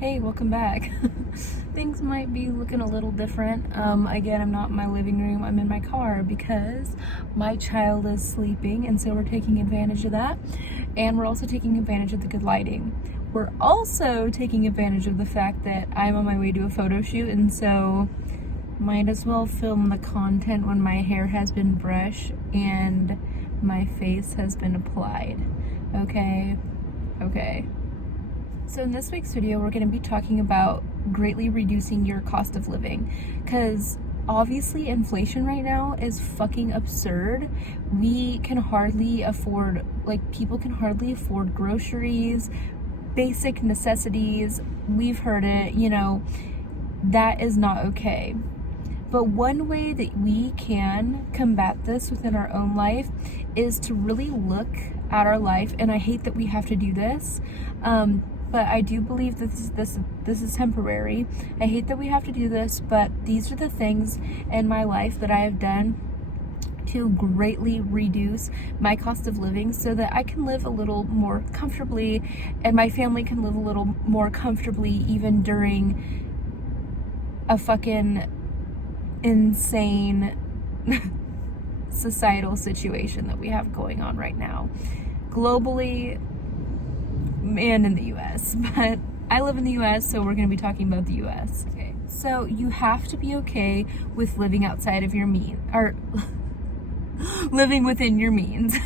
Hey, welcome back. Things might be looking a little different. Again, I'm not in my living room, I'm in my car because my child is sleeping, and so we're taking advantage of that. And we're also taking advantage of the good lighting. We're also taking advantage of the fact that I'm on my way to a photo shoot, and so might as well film the content when my hair has been brushed and my face has been applied. Okay? So in this week's video, we're going to be talking about greatly reducing your cost of living, because obviously inflation right now is fucking absurd. We can hardly afford, people can hardly afford groceries, basic necessities. We've heard it, that is not okay. But one way that we can combat this within our own life is to really look at our life, and I hate that we have to do this, but I do believe that this is temporary. I hate that we have to do this, but these are the things in my life that I have done to greatly reduce my cost of living so that I can live a little more comfortably and my family can live a little more comfortably even during a fucking insane societal situation that we have going on right now globally and in the US. But I live in the US, so we're going to be talking about the US. Okay, so you have to be okay with living outside of your means, or living within your means.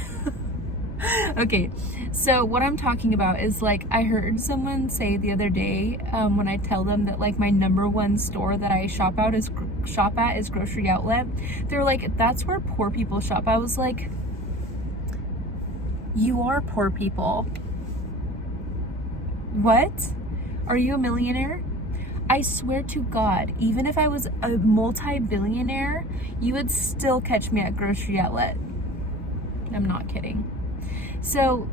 Okay, so what I'm talking about is, I heard someone say the other day, when I tell them that my number one store that I shop at is Grocery Outlet. They're like, that's where poor people shop. I was like, you are poor people. What? Are you a millionaire? I swear to God, even if I was a multi-billionaire, you would still catch me at Grocery Outlet. I'm not kidding. So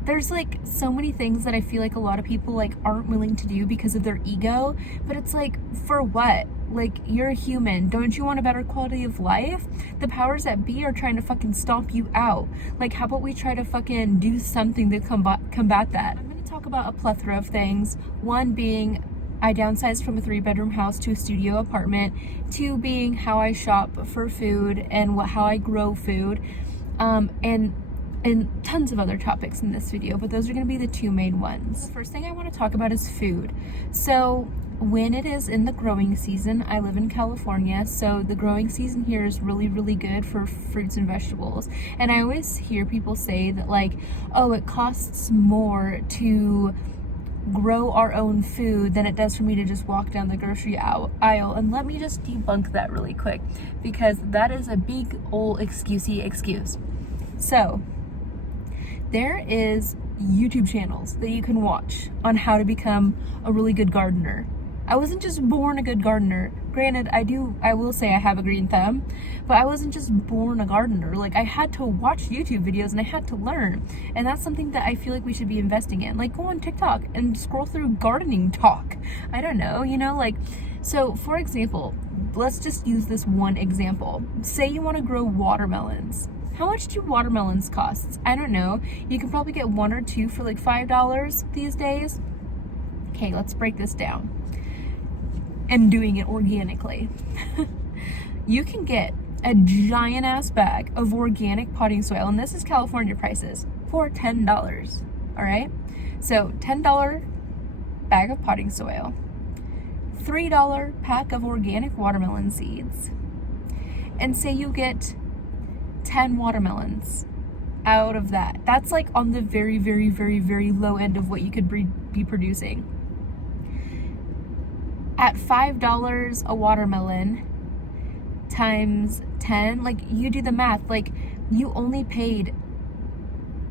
there's so many things that I feel like a lot of people aren't willing to do because of their ego, but it's for what? You're a human. Don't you want a better quality of life? The powers that be are trying to fucking stomp you out. How about we try to fucking do something to combat that? I'm going to talk about a plethora of things. One being, I downsized from a 3-bedroom house to a studio apartment. 2 being how I shop for food and how I grow food. And tons of other topics in this video, but those are going to be the 2 main ones. The first thing I want to talk about is food. So when it is in the growing season, I live in California, so the growing season here is really, really good for fruits and vegetables. And I always hear people say that oh, it costs more to grow our own food than it does for me to just walk down the grocery aisle. And let me just debunk that really quick, because that is a big old excusey excuse. So there is YouTube channels that you can watch on how to become a really good gardener. I wasn't just born a good gardener. Granted, I will say I have a green thumb, but I wasn't just born a gardener. I had to watch YouTube videos and I had to learn. And that's something that I feel like we should be investing in. Go on TikTok and scroll through gardening talk. I don't know, so for example, let's just use this one example. Say you want to grow watermelons. How much do watermelons cost? I don't know. You can probably get 1 or 2 for $5 these days. Okay, let's break this down. And doing it organically. You can get a giant ass bag of organic potting soil, and this is California prices, for $10. All right? So $10 bag of potting soil, $3 pack of organic watermelon seeds, and say you get 10 watermelons out of that. That's on the very, very, very, very low end of what you could be producing. At $5 a watermelon times 10, you do the math, you only paid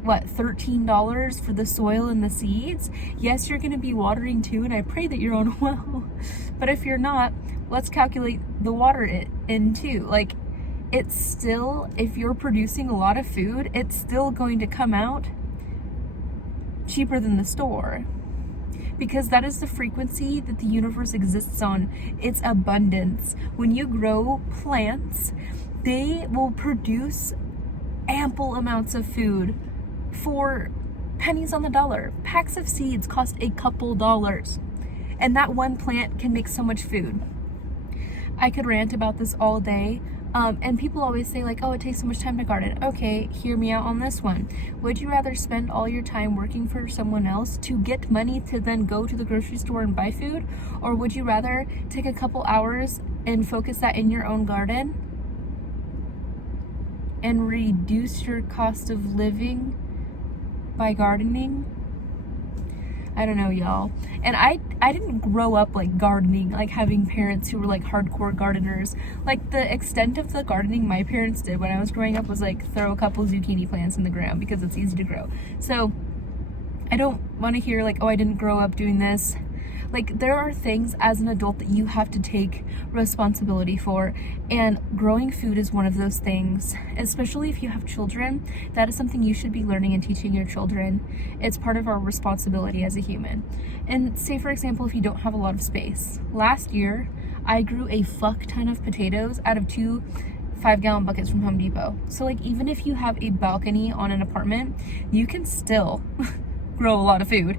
what, $13 for the soil and the seeds? Yes, you're going to be watering too, and I pray that you're on a well. But if you're not, let's calculate the water in too. It's still, if you're producing a lot of food, it's still going to come out cheaper than the store, because that is the frequency that the universe exists on. It's abundance. When you grow plants, they will produce ample amounts of food for pennies on the dollar. Packs of seeds cost a couple dollars. And that one plant can make so much food. I could rant about this all day. And people always say like, oh, it takes so much time to garden. Okay, hear me out on this one. Would you rather spend all your time working for someone else to get money to then go to the grocery store and buy food? Or would you rather take a couple hours and focus that in your own garden and reduce your cost of living by gardening? I don't know, y'all. And I didn't grow up like gardening, like having parents who were like hardcore gardeners. Like the extent of the gardening my parents did when I was growing up was like throw a couple zucchini plants in the ground because it's easy to grow. So I don't want to hear like, oh, I didn't grow up doing this. Like there are things as an adult that you have to take responsibility for, and growing food is one of those things. Especially if you have children, that is something you should be learning and teaching your children. It's part of our responsibility as a human. And say for example, if you don't have a lot of space. Last year, I grew a fuck ton of potatoes out of 2 5-gallon buckets from Home Depot. So like even if you have a balcony on an apartment, you can still grow a lot of food.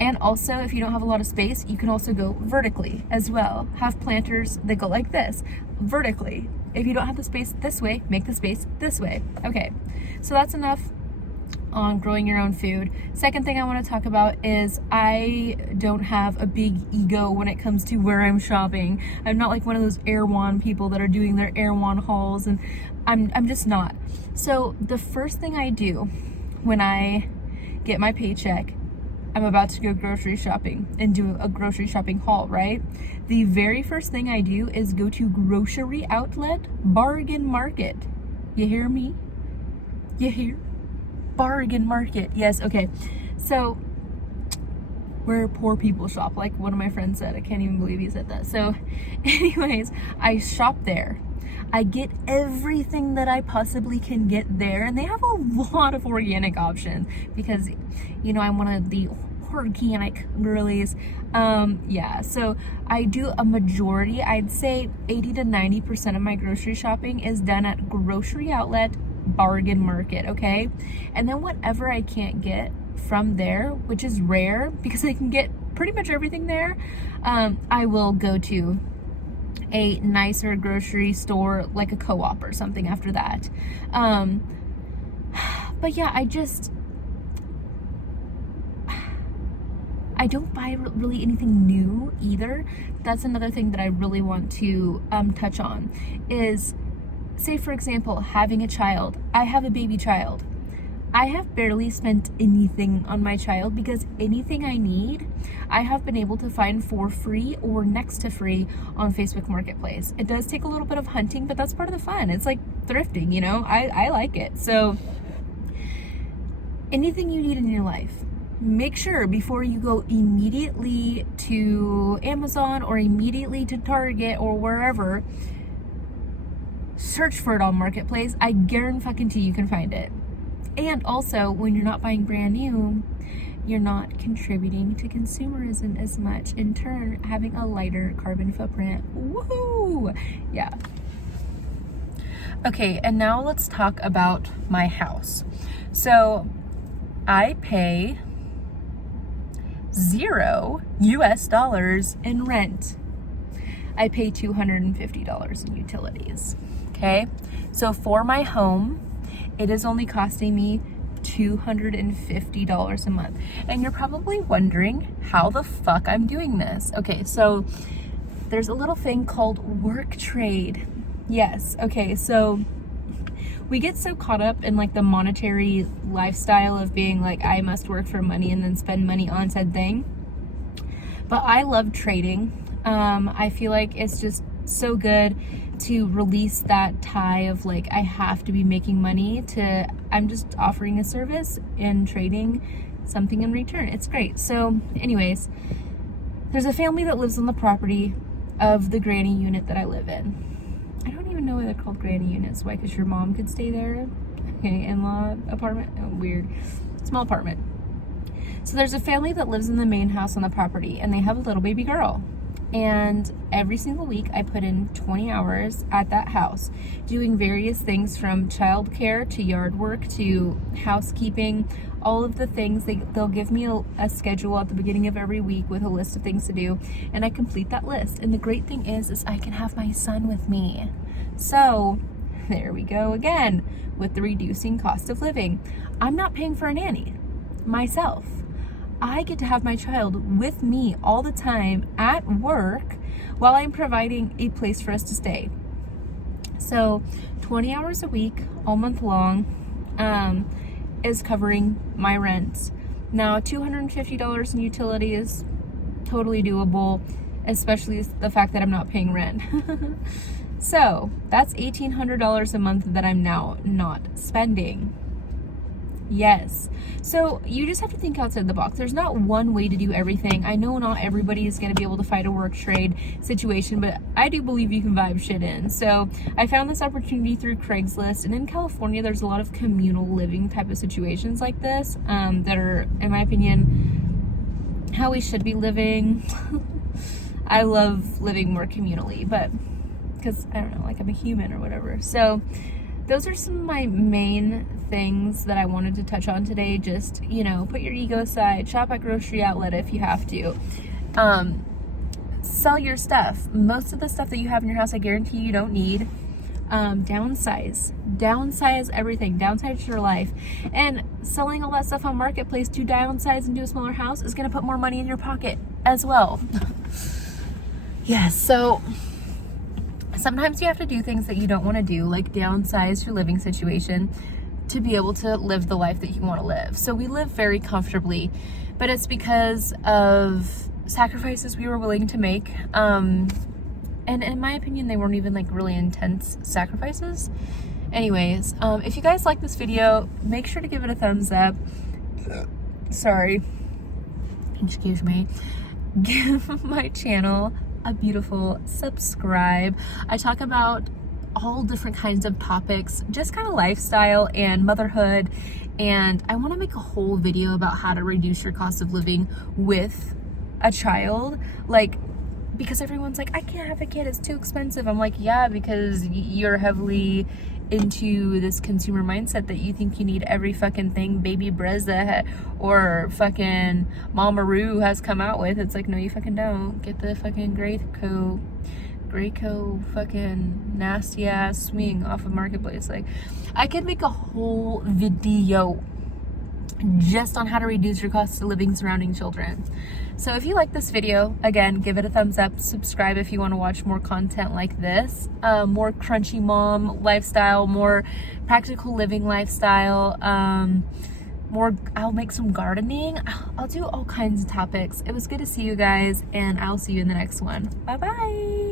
And also, if you don't have a lot of space, you can also go vertically as well. Have planters that go like this, vertically. If you don't have the space this way, make the space this way. Okay, so that's enough on growing your own food. Second thing I want to talk about is I don't have a big ego when it comes to where I'm shopping. I'm not like one of those Erewhon people that are doing their Erewhon hauls, and I'm just not. So the first thing I do when I get my paycheck, I'm about to go grocery shopping and do a grocery shopping haul, right? The very first thing I do is go to Grocery Outlet Bargain Market. You hear me? You hear? Bargain Market. Yes, okay. So, where poor people shop, like one of my friends said. I can't even believe he said that. So, anyways, I shop there. I get everything that I possibly can get there, and they have a lot of organic options because, you know, I'm one of the organic girlies. Yeah, so I do a majority, I'd say 80 to 90% of my grocery shopping is done at Grocery Outlet Bargain Market, okay? And then whatever I can't get from there, which is rare because I can get pretty much everything there, I will go to a nicer grocery store like a Co-op or something after that. But yeah, I don't buy really anything new either. That's another thing that I really want to touch on is, say for example, having a child. I have a baby child. I have barely spent anything on my child because anything I need, I have been able to find for free or next to free on Facebook Marketplace. It does take a little bit of hunting, but that's part of the fun. It's like thrifting, you know? I like it. So anything you need in your life, make sure before you go immediately to Amazon or immediately to Target or wherever, search for it on Marketplace. I guarantee you can find it. And also, when you're not buying brand new, you're not contributing to consumerism as much, in turn having a lighter carbon footprint. Woohoo! Yeah. Okay, and now let's talk about my house. So I pay $0 US in rent. I pay $250 in utilities. Okay, so for my home, it is only costing me $250 a month. And you're probably wondering how the fuck I'm doing this. Okay, so there's a little thing called work trade. Yes, okay, so we get so caught up in like the monetary lifestyle of being like, I must work for money and then spend money on said thing. But I love trading. I feel like it's just so good to release that tie of like, I have to be making money to, I'm just offering a service and trading something in return. It's great. So anyways, there's a family that lives on the property of the granny unit that I live in. I don't even know why they're called granny units. Why? Because your mom could stay there? Okay, in-law apartment? Oh, weird. Small apartment. So there's a family that lives in the main house on the property, and they have a little baby girl. And every single week I put in 20 hours at that house doing various things from childcare to yard work to housekeeping, all of the things. They'll give me a schedule at the beginning of every week with a list of things to do, and I complete that list. And the great thing is I can have my son with me. So there we go again with the reducing cost of living. I'm not paying for a nanny myself. I get to have my child with me all the time at work while I'm providing a place for us to stay. So 20 hours a week, all month long, is covering my rent. Now, $250 in utility is totally doable, especially the fact that I'm not paying rent. So that's $1,800 a month that I'm now not spending. Yes. So you just have to think outside the box. There's not one way to do everything. I know not everybody is going to be able to fight a work trade situation, but I do believe you can vibe shit in. So I found this opportunity through Craigslist, and in California, there's a lot of communal living type of situations like this that are, in my opinion, how we should be living. I love living more communally, but because, I don't know, like I'm a human or whatever. So those are some of my main things that I wanted to touch on today. Just, put your ego aside, shop at Grocery Outlet if you have to. Sell your stuff. Most of the stuff that you have in your house, I guarantee you don't need. Downsize everything, downsize your life. And selling all that stuff on Marketplace to downsize into a smaller house is going to put more money in your pocket as well. Yes, so sometimes you have to do things that you don't want to do, like downsize your living situation to be able to live the life that you want to live. So we live very comfortably, but it's because of sacrifices we were willing to make. And in my opinion, they weren't even like really intense sacrifices. Anyways, if you guys like this video, make sure to give it a thumbs up. Sorry. Excuse me. Give my channel a beautiful subscribe. I talk about all different kinds of topics, just kind of lifestyle and motherhood, and I want to make a whole video about how to reduce your cost of living with a child, because everyone's like, I can't have a kid, it's too expensive. I'm like, yeah, because you're heavily into this consumer mindset that you think you need every fucking thing Baby Brezza or fucking Mamaru has come out with. It's like, no, you fucking don't. Get the fucking Graco fucking nasty ass swing off of Marketplace. Like, I could make a whole video just on how to reduce your cost of living surrounding children. So if you like this video, again, give it a thumbs up, subscribe if you want to watch more content like this, more crunchy mom lifestyle, more practical living lifestyle, I'll make some gardening. I'll do all kinds of topics. It was good to see you guys, and I'll see you in the next one. Bye bye.